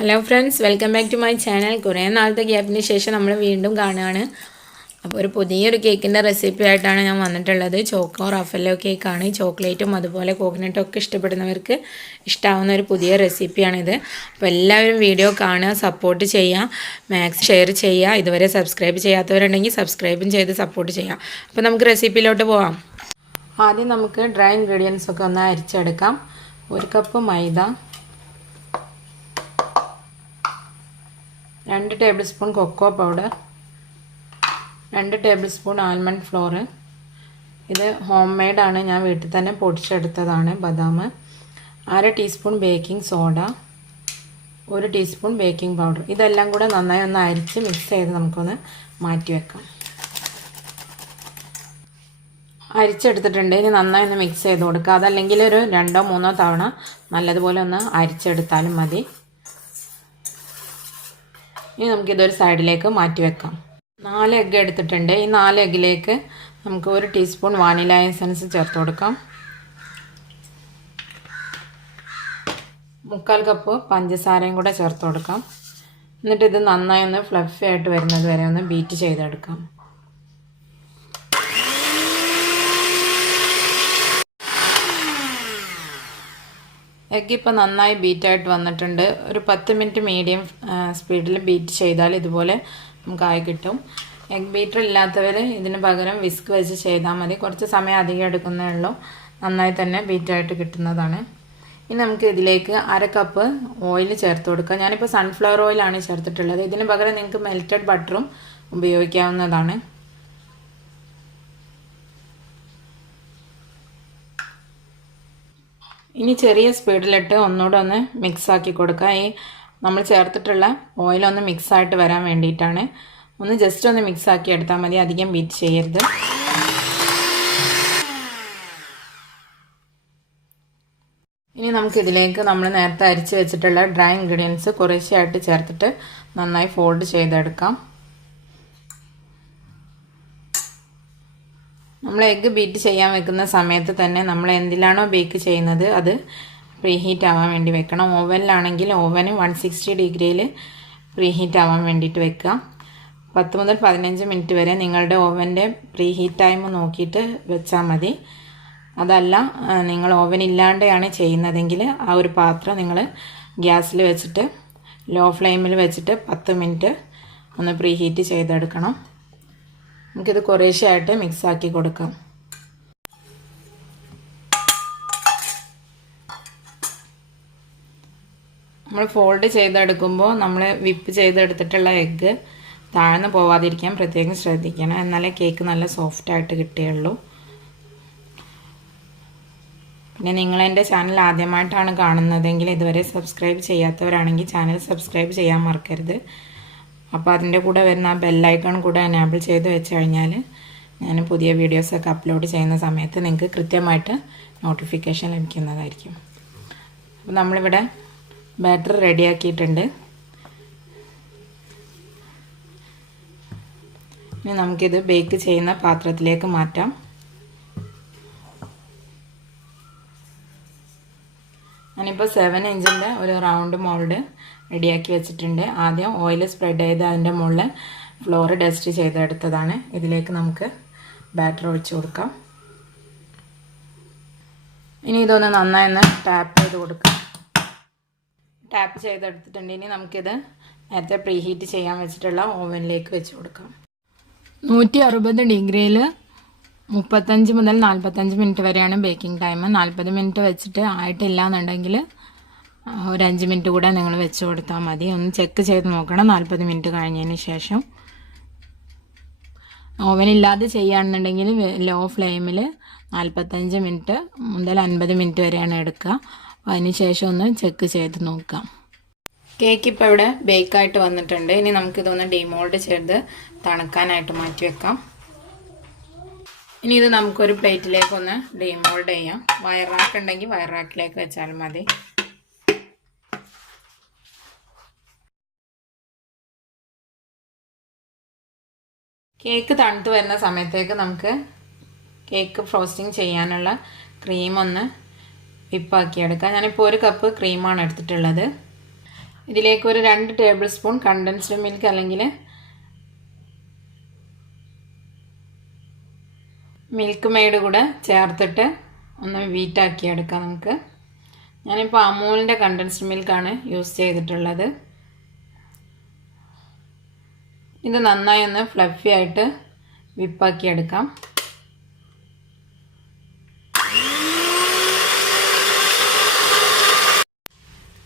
Hello friends, welcome back to my channel. കുറേ നാളത്തെ ഗ്യാപ്പിന് ശേഷം നമ്മൾ വീണ്ടും കാണുകയാണ്. അപ്പോൾ ഒരു പുതിയൊരു കേക്കിൻ്റെ റെസിപ്പി ആയിട്ടാണ് ഞാൻ വന്നിട്ടുള്ളത്. ചോക്കോ-റഫാല്ലോ കേക്കാണ്. ചോക്ലേറ്റും അതുപോലെ കോക്കനട്ടും ഒക്കെ ഇഷ്ടപ്പെടുന്നവർക്ക് ഇഷ്ടമാവുന്ന ഒരു പുതിയ റെസിപ്പിയാണിത്. അപ്പോൾ എല്ലാവരും വീഡിയോ കാണുക, സപ്പോർട്ട് ചെയ്യുക, മാക്സിമം ഷെയർ ചെയ്യുക. ഇതുവരെ സബ്സ്ക്രൈബ് ചെയ്യാത്തവരുണ്ടെങ്കിൽ സബ്സ്ക്രൈബും ചെയ്ത് സപ്പോർട്ട് ചെയ്യാം. അപ്പോൾ നമുക്ക് റെസിപ്പിയിലോട്ട് പോവാം. ആദ്യം നമുക്ക് ഡ്രൈ ഇൻഗ്രീഡിയൻസ് ഒക്കെ ഒന്ന് അരിച്ചെടുക്കാം. 1 cup maida, 2 tablespoon cocoa powder, 2 tablespoon almond flour. ഇത് ഹോം മെയ്ഡാണ്, ഞാൻ വീട്ടിൽ തന്നെ പൊടിച്ചെടുത്തതാണ് ബദാം. 1/2 teaspoon baking soda, 1 teaspoon baking powder. ഇതെല്ലാം കൂടെ നന്നായി ഒന്ന് അരിച്ച് മിക്സ് ചെയ്ത് നമുക്കൊന്ന് മാറ്റി വെക്കാം. അരിച്ചെടുത്തിട്ടുണ്ട്. ഇനി നന്നായി ഒന്ന് മിക്സ് ചെയ്ത് കൊടുക്കുക. അതല്ലെങ്കിൽ ഒരു 2-3 തവണ നല്ലതുപോലെ ഒന്ന് അരിച്ചെടുത്താലും മതി. ഇനി നമുക്കിതൊരു സൈഡിലേക്ക് മാറ്റി വെക്കാം. 4 എഗ്ഗ് എടുത്തിട്ടുണ്ട്. ഈ 4 എഗ്ഗിലേക്ക് നമുക്ക് 1 ടീസ്പൂൺ വാനില എസൻസ് ചേർത്ത് കൊടുക്കാം. 1/4 കപ്പ് പഞ്ചസാരയും കൂടെ ചേർത്ത് കൊടുക്കാം. എന്നിട്ട് ഇത് നന്നായി ഒന്ന് ഫ്ലഫി ആയിട്ട് വരുന്നത് വരെ ഒന്ന് ബീറ്റ് ചെയ്തെടുക്കാം. എഗ്ഗ് ഇപ്പോൾ നന്നായി ബീറ്റായിട്ട് വന്നിട്ടുണ്ട്. ഒരു 10 മിനിറ്റ് മീഡിയം സ്പീഡിൽ ബീറ്റ് ചെയ്താൽ ഇതുപോലെ നമുക്കായി കിട്ടും. എഗ് ബീറ്റർ ഇല്ലാത്തവർ ഇതിന് പകരം വിസ്ക് വെച്ച് ചെയ്താൽ മതി. കുറച്ച് സമയം അധികം എടുക്കുന്നേ ഉള്ളൂ, നന്നായി തന്നെ ബീറ്റായിട്ട് കിട്ടുന്നതാണ്. ഇനി നമുക്ക് ഇതിലേക്ക് 1/2 കപ്പ് ഓയിൽ ചേർത്ത് കൊടുക്കാം. ഞാനിപ്പോൾ സൺഫ്ലവർ ഓയിലാണ് ചേർത്തിട്ടുള്ളത്. ഇതിന് പകരം നിങ്ങൾക്ക് മെൽറ്റഡ് ബട്ടറും ഉപയോഗിക്കാവുന്നതാണ്. ഇനി ചെറിയ സ്പീഡിലിട്ട് ഒന്നുകൂടെ ഒന്ന് മിക്സാക്കി കൊടുക്കുക. ഈ നമ്മൾ ചേർത്തിട്ടുള്ള ഓയിലൊന്ന് മിക്സായിട്ട് വരാൻ വേണ്ടിയിട്ടാണ്. ഒന്ന് ജസ്റ്റ് ഒന്ന് മിക്സാക്കി എടുത്താൽ മതി, അധികം ബീറ്റ് ചെയ്യരുത്. ഇനി നമുക്കിതിലേക്ക് നമ്മൾ നേരത്തെ അരിച്ച് വെച്ചിട്ടുള്ള ഡ്രൈ ഇൻഗ്രീഡിയൻസ് കുറേശ്ശെയായിട്ട് ചേർത്തിട്ട് നന്നായി ഫോൾഡ് ചെയ്തെടുക്കാം. നമ്മൾ എഗ്ഗ് ബീറ്റ് ചെയ്യാൻ വെക്കുന്ന സമയത്ത് തന്നെ നമ്മൾ എന്തിലാണോ ബേക്ക് ചെയ്യുന്നത് അത് പ്രീഹീറ്റ് ആവാൻ വേണ്ടി വെക്കണം. ഓവനിലാണെങ്കിൽ ഓവന് 160 ഡിഗ്രിയിൽ പ്രീഹീറ്റ് ആവാൻ വേണ്ടിയിട്ട് വെക്കുക. 10 മുതൽ 15 മിനിറ്റ് വരെ നിങ്ങളുടെ ഓവൻ്റെ പ്രീഹീറ്റ് ടൈം നോക്കിയിട്ട് വെച്ചാൽ മതി. അതല്ല നിങ്ങൾ ഓവൻ ഇല്ലാണ്ടാണ് ചെയ്യുന്നതെങ്കിൽ ആ ഒരു പാത്രം നിങ്ങൾ ഗ്യാസിൽ വെച്ചിട്ട് ലോ ഫ്ലെയിമിൽ വെച്ചിട്ട് 10 മിനിറ്റ് ഒന്ന് പ്രീഹീറ്റ് ചെയ്തെടുക്കണം. നമുക്കിത് കുറേശ്ശെയായിട്ട് മിക്സാക്കി കൊടുക്കാം. നമ്മൾ ഫോൾഡ് ചെയ്തെടുക്കുമ്പോൾ നമ്മൾ വിപ്പ് ചെയ്തെടുത്തിട്ടുള്ള എഗ്ഗ് താഴ്ന്നു പോവാതിരിക്കാൻ പ്രത്യേകം ശ്രദ്ധിക്കണം. എന്നാലേ കേക്ക് നല്ല സോഫ്റ്റായിട്ട് കിട്ടുകയുള്ളൂ. പിന്നെ നിങ്ങളെൻ്റെ ചാനൽ ആദ്യമായിട്ടാണ് കാണുന്നതെങ്കിൽ ഇതുവരെ സബ്സ്ക്രൈബ് ചെയ്യാത്തവരാണെങ്കിൽ ചാനൽ സബ്സ്ക്രൈബ് ചെയ്യാൻ മറക്കരുത്. അപ്പോൾ അതിൻ്റെ കൂടെ വരുന്ന ആ ബെല്ലൈക്കൺ കൂടെ എനേബിൾ ചെയ്ത് വെച്ച് കഴിഞ്ഞാൽ ഞാൻ പുതിയ വീഡിയോസൊക്കെ അപ്ലോഡ് ചെയ്യുന്ന സമയത്ത് നിങ്ങൾക്ക് കൃത്യമായിട്ട് നോട്ടിഫിക്കേഷൻ ലഭിക്കുന്നതായിരിക്കും. അപ്പോൾ നമ്മളിവിടെ ബാറ്റർ റെഡിയാക്കിയിട്ടുണ്ട്. ഇനി നമുക്കിത് ബേക്ക് ചെയ്യുന്ന പാത്രത്തിലേക്ക് മാറ്റാം. ഞാനിപ്പോൾ 7 ഇഞ്ചിൻ്റെ ഒരു റൗണ്ട് മോൾഡ് റെഡിയാക്കി വെച്ചിട്ടുണ്ട്. ആദ്യം ഓയിൽ സ്പ്രെഡ് ചെയ്ത് അതിൻ്റെ മുകളിൽ ഫ്ലോർ ഡസ്റ്റ് ചെയ്തെടുത്തതാണ്. ഇതിലേക്ക് നമുക്ക് ബാറ്റർ ഒഴിച്ച് കൊടുക്കാം. ഇനി ഇതൊന്ന് നന്നായി ഒന്ന് ടാപ്പ് ചെയ്ത് കൊടുക്കാം. ടാപ്പ് ചെയ്തെടുത്തിട്ടുണ്ട്. ഇനി നമുക്കിത് നേരത്തെ പ്രീഹീറ്റ് ചെയ്യാൻ വെച്ചിട്ടുള്ള ഓവനിലേക്ക് വെച്ച് കൊടുക്കാം. 160 ഡിഗ്രിയിൽ 35 മുതൽ 45 മിനിറ്റ് വരെയാണ് ബേക്കിംഗ് ടൈം. 40 മിനിറ്റ് വെച്ചിട്ട് ആയിട്ടില്ല എന്നുണ്ടെങ്കിൽ ഒരു 5 മിനിറ്റ് കൂടെ നിങ്ങൾ വെച്ച് കൊടുത്താൽ മതി. ഒന്ന് ചെക്ക് ചെയ്ത് നോക്കണം 40 മിനിറ്റ് കഴിഞ്ഞതിന് ശേഷം. ഓവനില്ലാതെ ചെയ്യുകയാണെന്നുണ്ടെങ്കിൽ ലോ ഫ്ലെയിമിൽ 45 മിനിറ്റ് മുതൽ 50 മിനിറ്റ് വരെയാണ് എടുക്കുക. അതിന് ശേഷം ഒന്ന് ചെക്ക് ചെയ്ത് നോക്കാം. കേക്ക് ഇപ്പോൾ ഇവിടെ ബേക്കായിട്ട് വന്നിട്ടുണ്ട്. ഇനി നമുക്കിതൊന്ന് ഡിമോൾഡ് ചെയ്ത് തണുക്കാനായിട്ട് മാറ്റി വെക്കാം. ഇനി ഇത് നമുക്കൊരു പ്ലേറ്റിലേക്കൊന്ന് ഡിമോൾഡ് ചെയ്യാം. വയർ റാക്ക് ഉണ്ടെങ്കിൽ വയർ റാക്കിലേക്ക് വെച്ചാൽ മതി. കേക്ക് തണുത്ത് വരുന്ന സമയത്തേക്ക് നമുക്ക് കേക്ക് ഫ്രോസ്റ്റിംഗ് ചെയ്യാനുള്ള ക്രീം ഒന്ന് വിപ്പാക്കിയെടുക്കാം. ഞാനിപ്പോൾ 1 കപ്പ് ക്രീമാണ് എടുത്തിട്ടുള്ളത്. ഇതിലേക്ക് ഒരു 2 ടേബിൾ സ്പൂൺ കണ്ടൻസ്ഡ് മിൽക്ക് അല്ലെങ്കിൽ മിൽക്ക് മെയ്ഡ് കൂടെ ചേർത്തിട്ട് ഒന്ന് വീറ്റാക്കി എടുക്കാം നമുക്ക്. ഞാനിപ്പോൾ അമൂലിൻ്റെ കണ്ടൻസ്ഡ് മിൽക്കാണ് യൂസ് ചെയ്തിട്ടുള്ളത്. ഇത് നന്നായി ഒന്ന് ഫ്ലഫി ആയിട്ട് വിപ്പാക്കി എടുക്കാം.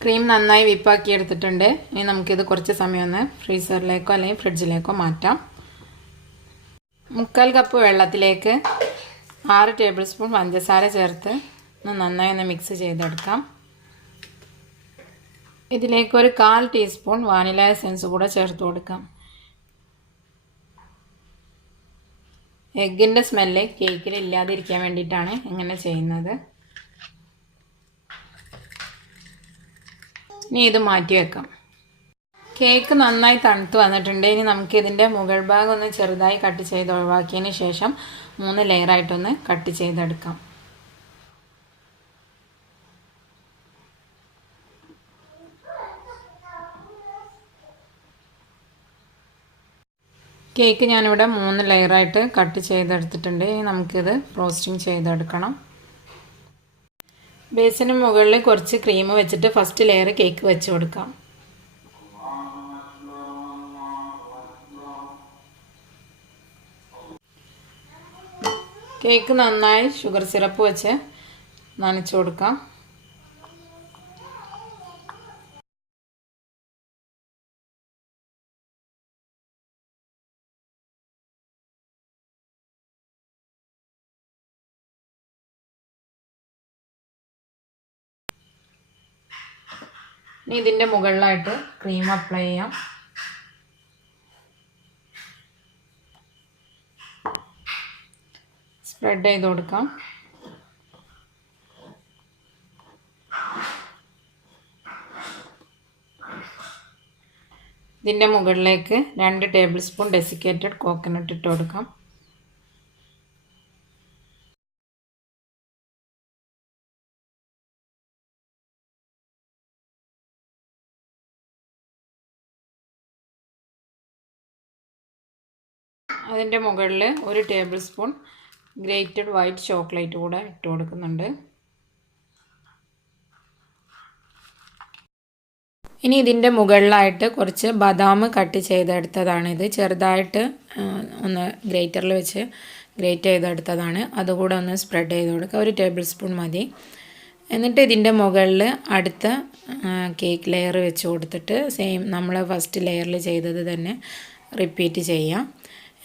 ക്രീം നന്നായി വിപ്പാക്കി എടുത്തിട്ടുണ്ട്. ഇനി നമുക്കിത് കുറച്ച് സമയം ഒന്ന് ഫ്രീസറിലേക്കോ അല്ലെങ്കിൽ ഫ്രിഡ്ജിലേക്കോ മാറ്റാം. 3/4 കപ്പ് വെള്ളത്തിലേക്ക് 6 ടേബിൾ സ്പൂൺ പഞ്ചസാര ചേർത്ത് നന്നായി ഒന്ന് മിക്സ് ചെയ്തെടുക്കാം. ഇതിലേക്ക് ഒരു 1/4 ടീസ്പൂൺ വാനില എസൻസ് കൂടെ ചേർത്ത് കൊടുക്കാം. എഗ്ഗിൻ്റെ സ്മെല്ല് കേക്കിൽ ഇല്ലാതിരിക്കാൻ വേണ്ടിയിട്ടാണ് ഇങ്ങനെ ചെയ്യുന്നത്. ഇനി ഇത് മാറ്റി വെക്കാം. കേക്ക് നന്നായി തണുത്ത് വന്നിട്ടുണ്ട്. ഇനി നമുക്ക് ഇതിൻ്റെ മുകൾ ഭാഗം ഒന്ന് ചെറുതായി കട്ട് ചെയ്ത് ഒഴിവാക്കിയതിന് ശേഷം 3 ലെയറായിട്ടൊന്ന് കട്ട് ചെയ്തെടുക്കാം. കേക്ക് ഞാനിവിടെ 3 ലെയറായിട്ട് കട്ട് ചെയ്തെടുത്തിട്ടുണ്ട്. ഇനി നമുക്കിത് ഫ്രോസ്റ്റിംഗ് ചെയ്തെടുക്കണം. ബേസിന് മുകളിൽ കുറച്ച് ക്രീം വെച്ചിട്ട് ഫസ്റ്റ് ലെയർ കേക്ക് വെച്ച് കൊടുക്കാം. കേക്ക് നന്നായി ഷുഗർ സിറപ്പ് വെച്ച് നനച്ചു കൊടുക്കാം. ഇനി ഇതിൻ്റെ മുകളിലായിട്ട് ക്രീം അപ്ലൈ ചെയ്യാം. സ്പ്രെഡ് ചെയ്ത് കൊടുക്കാം. ഇതിൻ്റെ മുകളിലേക്ക് 2 ടേബിൾ സ്പൂൺ ഡെസിക്കേറ്റഡ് കോക്കനട്ട് ഇട്ട് കൊടുക്കാം. അതിൻ്റെ മുകളിൽ 1 table spoon grated white chocolate കൂടെ ഇട്ട് കൊടുക്കുന്നുണ്ട്. ഇനി ഇതിൻ്റെ മുകളിലായിട്ട് കുറച്ച് ബദാം കട്ട് ചെയ്തെടുത്തതാണിത്. ചെറുതായിട്ട് ഒന്ന് ഗ്രേറ്ററിൽ വെച്ച് ഗ്രേറ്റ് ചെയ്തെടുത്തതാണ്. അതുകൂടെ ഒന്ന് സ്പ്രെഡ് ചെയ്ത് കൊടുക്കുക. 1 ടേബിൾ സ്പൂൺ മതി. എന്നിട്ട് ഇതിൻ്റെ മുകളിൽ അടുത്ത കേക്ക് ലെയർ വെച്ച് കൊടുത്തിട്ട് സെയിം നമ്മൾ ഫസ്റ്റ് ലെയറിൽ ചെയ്തത് തന്നെ റിപ്പീറ്റ് ചെയ്യാം.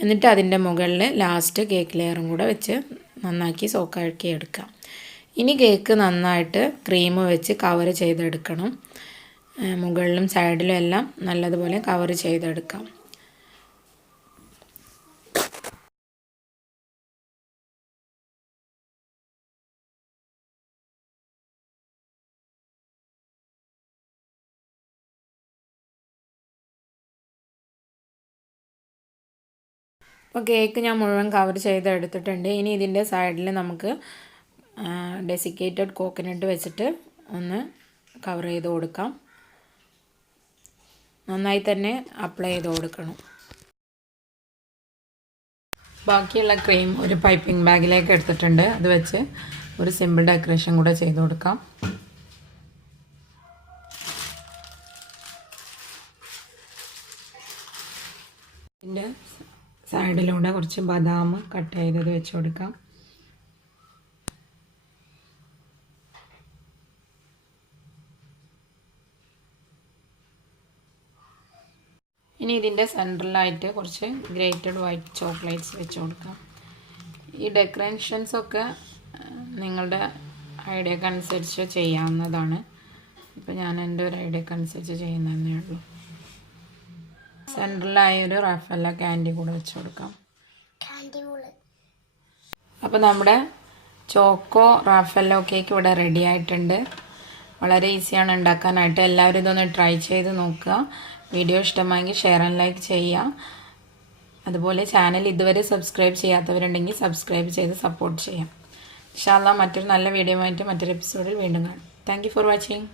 എന്നിട്ട് അതിൻ്റെ മുകളിൽ ലാസ്റ്റ് കേക്ക് ലെയറും കൂടെ വെച്ച് നന്നാക്കി സോക്കാക്കി എടുക്കാം. ഇനി കേക്ക് നന്നായിട്ട് ക്രീം വെച്ച് കവർ ചെയ്തെടുക്കണം. മുകളിലും സൈഡിലും എല്ലാം നല്ലതുപോലെ കവർ ചെയ്തെടുക്കാം. അപ്പോൾ കേക്ക് ഞാൻ മുഴുവൻ കവർ ചെയ്തെടുത്തിട്ടുണ്ട്. ഇനി ഇതിൻ്റെ സൈഡിൽ നമുക്ക് ഡെസിക്കേറ്റഡ് കോക്കനട്ട് വെച്ചിട്ട് ഒന്ന് കവർ ചെയ്ത് കൊടുക്കാം. നന്നായി തന്നെ അപ്ലൈ ചെയ്ത് കൊടുക്കണം. ബാക്കിയുള്ള ക്രീം ഒരു പൈപ്പിംഗ് ബാഗിലേക്ക് എടുത്തിട്ടുണ്ട്. അത് വെച്ച് ഒരു സിമ്പിൾ ഡെക്കറേഷൻ കൂടെ ചെയ്ത് കൊടുക്കാം. ഇതിൻ്റെ സൈഡിലൂടെ കുറച്ച് ബദാം കട്ട് ചെയ്തത് വെച്ച് കൊടുക്കാം. ഇനി ഇതിൻ്റെ സെൻറ്ററിലായിട്ട് കുറച്ച് ഗ്രേറ്റഡ് വൈറ്റ് ചോക്ലേറ്റ്സ് വെച്ച് കൊടുക്കാം. ഈ ഡെക്കറേഷൻസൊക്കെ നിങ്ങളുടെ ഐഡിയക്ക് അനുസരിച്ച് ചെയ്യാവുന്നതാണ്. ഇപ്പോൾ ഞാൻ എൻ്റെ ഒരു ഐഡിയക്ക് അനുസരിച്ച് ചെയ്യുന്നതന്നേ ഉള്ളൂ. സെൻട്രലായി ഒരു റാഫെല്ല ക്യാൻഡി കൂടെ വെച്ച് കൊടുക്കാം. അപ്പോൾ നമ്മുടെ ചോക്കോ റാഫെല്ലോ കേക്ക് ഇവിടെ റെഡി ആയിട്ടുണ്ട്. വളരെ ഈസിയാണ് ഉണ്ടാക്കാനായിട്ട്. എല്ലാവരും ഇതൊന്ന് ട്രൈ ചെയ്ത് നോക്കുക. വീഡിയോ ഇഷ്ടമായെങ്കിൽ ഷെയർ ആൻഡ് ലൈക്ക് ചെയ്യുക. അതുപോലെ ചാനൽ ഇതുവരെ സബ്സ്ക്രൈബ് ചെയ്യാത്തവരുണ്ടെങ്കിൽ സബ്സ്ക്രൈബ് ചെയ്ത് സപ്പോർട്ട് ചെയ്യാം. ഇൻഷാ അല്ലാഹ് മറ്റൊരു നല്ല വീഡിയോ ആയിട്ട് മറ്റൊരു എപ്പിസോഡിൽ വീണ്ടും കാണാം. Thank you for watching.